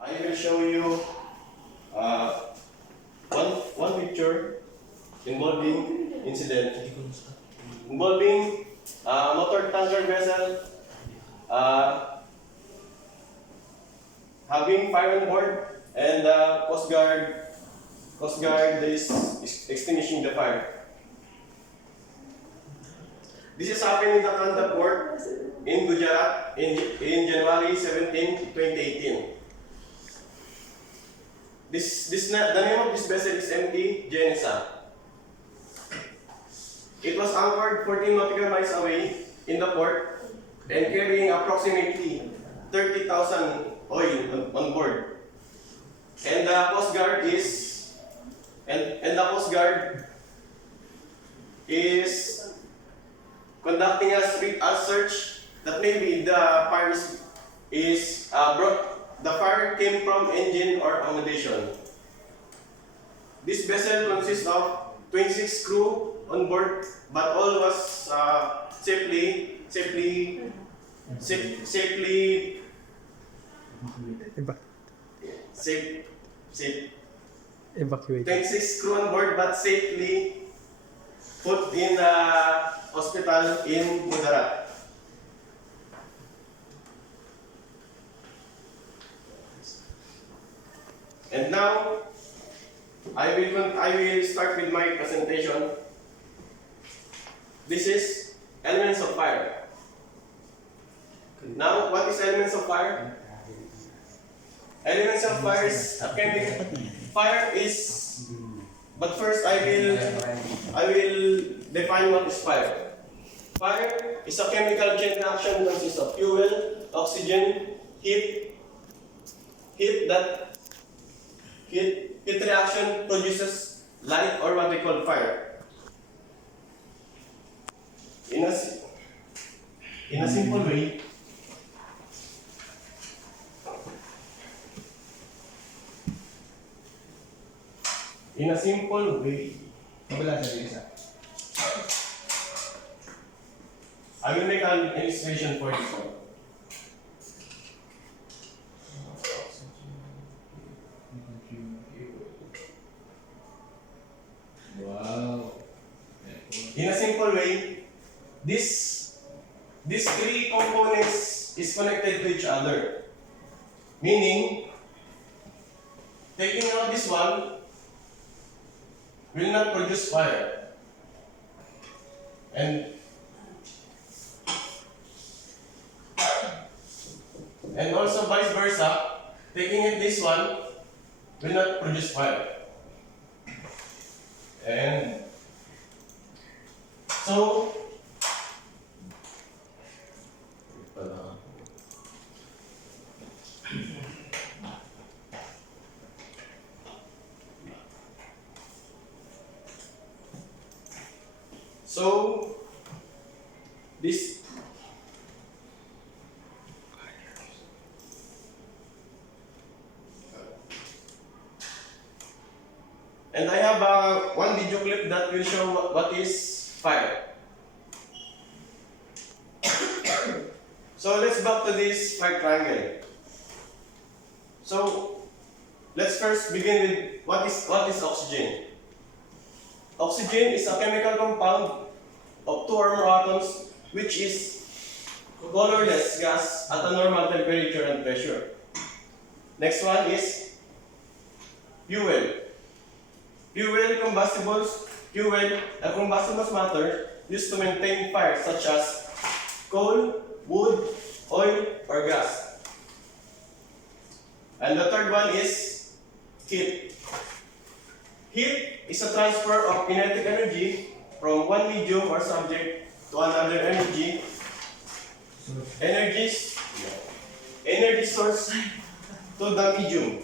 I will show you uh, one picture involving incident involving motor tanker vessel having fire on board and Coast Guard is extinguishing the fire. This is happening in the Kanda port in Gujarat in January 17, 2018. The name of this vessel is MT Genesa. It was anchored 14 nautical miles away in the port and carrying approximately 30,000 oil on board. And the Coast Guard is conducting a search that maybe the fire the fire came from engine or accommodation. This vessel consists of 26 crew on board, but all was safely Evacuate. 26 crew on board, but safely put in a hospital in Gujarat. And now, I will start with my presentation. This is elements of fire. Now, what is elements of fire? Elements of fire is a chemical. Fire is, but first I will define what is fire. Fire is a chemical chain reaction consists of fuel, oxygen, heat reaction produces light or what we call fire. In a simple way, I will make an illustration for this one. Wow. In a simple way, these three components is connected to each other. Meaning, taking out this one will not produce fire. And also vice versa, taking it this one will not produce fire. And so, this and I have one video clip that will show what is fire. So let's back to this fire triangle. So let's first begin with what is oxygen. Oxygen is a chemical compound of two or more atoms which is colorless gas at a normal temperature and pressure. Next one is fuel. Fuel, a combustible matter used to maintain fire such as coal, wood, oil, or gas. And the third one is heat. Heat is a transfer of kinetic energy from one medium or subject to another energy source to the medium.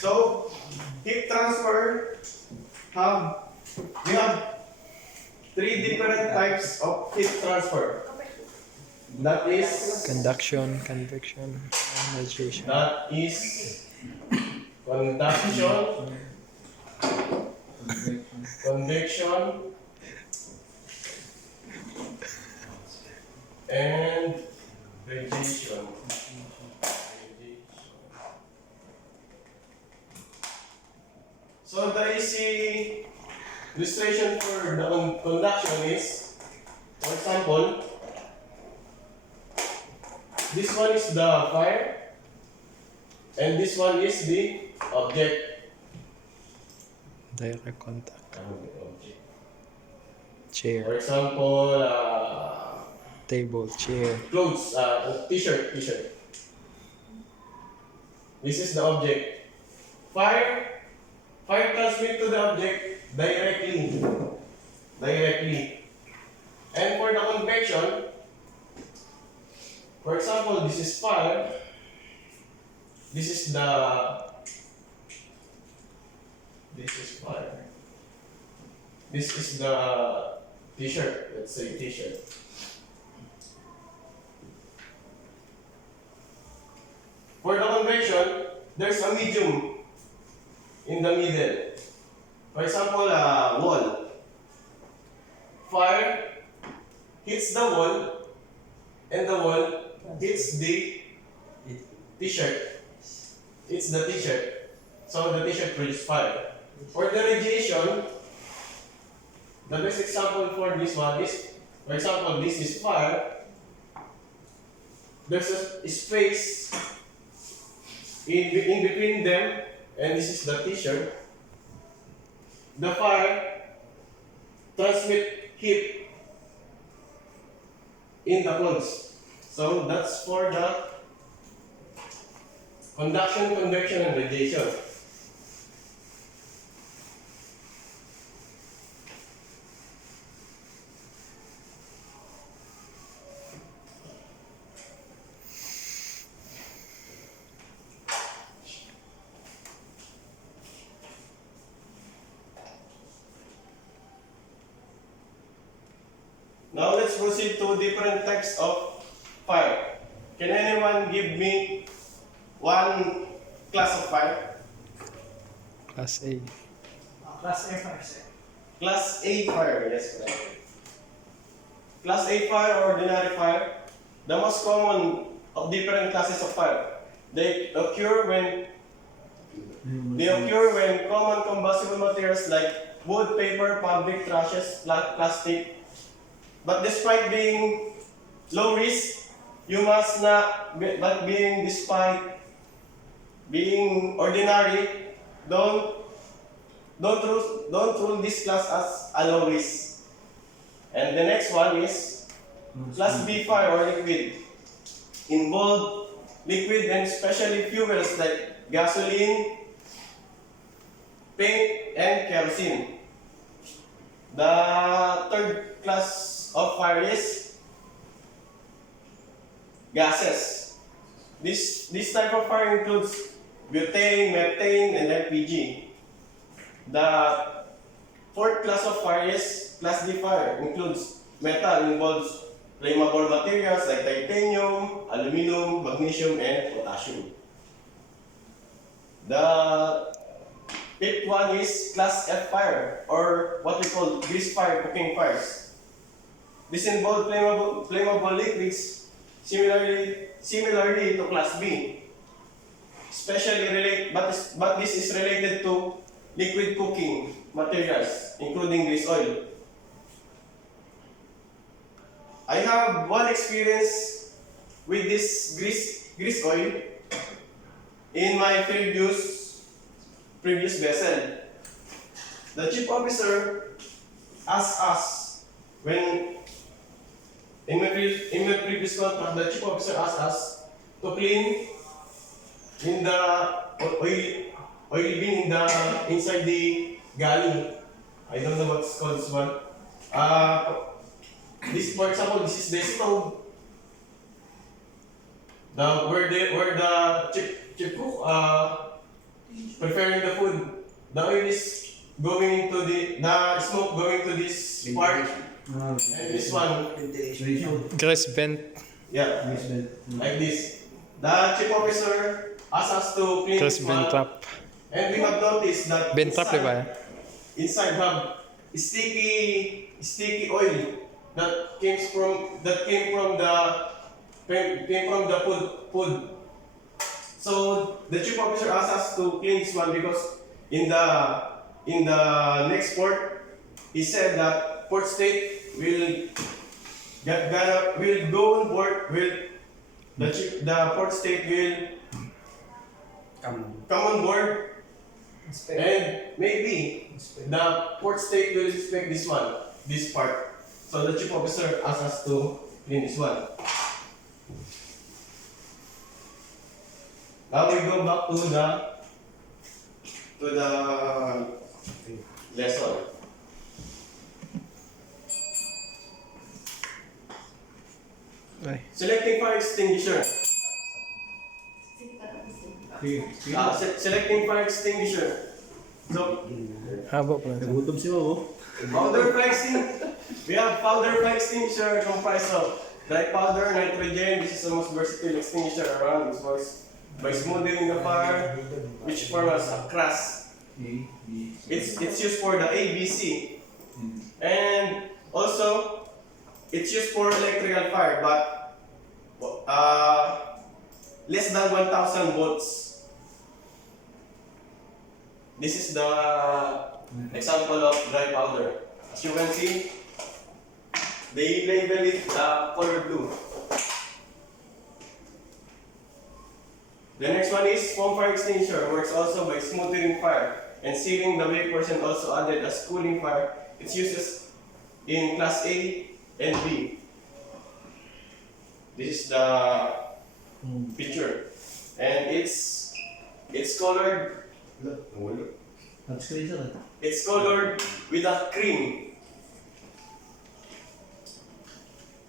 So, heat transfer we have three different types of heat transfer. That is Conduction, convection, ionization. Conduction, convection, and radiation. So the easy illustration for the conduction is, for example, this one is the fire, and this one is the object. Direct contact. Object. For Chair. example, Table. Chair. clothes, t-shirt. This is the object. Fire transmit to the object directly. And for the convection, for example, this is fire. This is fire. This is the t-shirt. Let's say t-shirt. For the convection, there's a medium in the middle. For example, wall. Fire hits the wall, and the wall hits the t-shirt. It's the t-shirt. So the t-shirt produces fire. For the radiation, the best example for this one is, for example, this is fire. There's a space in between them, and this is the t-shirt. The fire transmit heat in the clothes. So that's for the conduction, convection, and radiation. Now let's proceed to different types of fire. Can anyone give me one class of fire? Class A. Class A fire, sir. Class A fire, yes, correct. Class A fire, ordinary fire. The most common of different classes of fire. They occur when common combustible materials like wood, paper, fabric, trashes, plastic. But despite being low risk, you must not. But despite being ordinary, don't rule this class as a low risk. And the next one is class B fire or liquid. Involve liquid and especially fuels like gasoline, paint, and kerosene. The third class of fire is gases. This type of fire includes butane, methane, and LPG. The fourth class of fire is class D fire. Includes metal, involves flammable materials like titanium, aluminum, magnesium, and potassium. The fifth one is class F fire, or what we call grease fire, cooking fires. This involves flammable liquids similarly to class B. But this is related to liquid cooking materials, including grease oil. I have one experience with this grease oil in my previous vessel. The chief officer asked us when in my previous contract, the chief officer asked us to clean in the oil bin inside the galley. I don't know what's called this one. This, for example, this is the stove. Where the chief cook preparing the food. The oil is going into the smoke going to this part, and this one, Grease vent. yeah, like this. The chief officer asked us to clean Grease this vent one, trap. and we have noticed that Vent trap, di ba? inside have sticky oil that came from the food. So the chief officer asked us to clean this one because in the next port, he said that Port State will go on board with the Port State will come on board, Inspect. and maybe Inspect. the Port State will inspect this part. So the chief officer asked us to clean this one. Now we go back to the lesson. Ay. Selecting fire extinguisher. Selecting fire extinguisher. So, Haba pa lang. Nagutom si Mamo. powder fire extinguisher. We have powder fire extinguisher comprised of dry powder, nitrogen. This is the most versatile extinguisher around. This works by smoothing the fire, which forms a crust. It's used for the ABC, and also it's used for electrical fire, but less than 1,000 volts. This is the example of dry powder. As you can see, they label it color blue. The next one is foam fire extinguisher. Works also by smoothing fire and sealing the vapors, and also added as cooling fire. Its uses in class A and B. This is the picture, and it's colored. It's colored with a cream.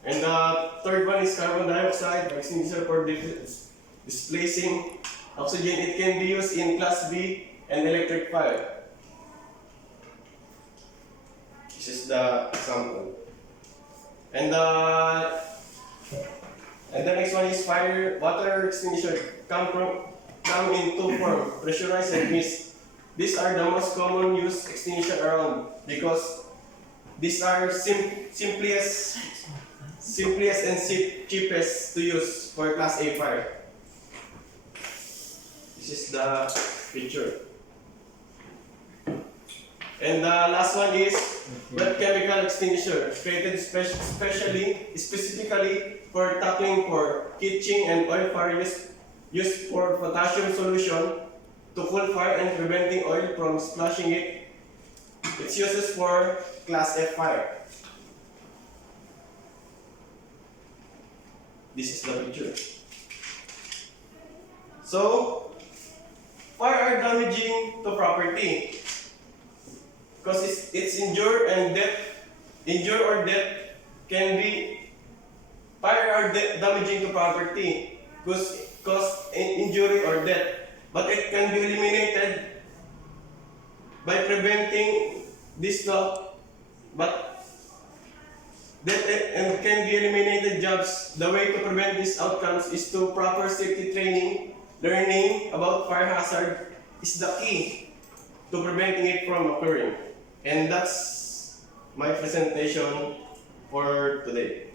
And the third one is carbon dioxide extinguisher for displacing oxygen. It can be used in class B and electric fire. This is the example. And the next one is water extinguisher. Come in two forms, pressurized and mist. These are the most common used extinguisher around because these are simplest and cheapest to use for class A fire. This is the picture. And the last one is wet chemical extinguisher, created specifically for tackling for kitchen and oil fire, used for potassium solution to cool fire and preventing oil from splashing it. Its uses for class F fire. This is the picture. So, fire are damaging to property because it's injure or death can be. Fire are damaging to property cause injury or death, but it can be eliminated by preventing this law. But that and can be eliminated jobs. The way to prevent these outcomes is to proper safety training. Learning about fire hazard is the key to preventing it from occurring. And that's my presentation for today.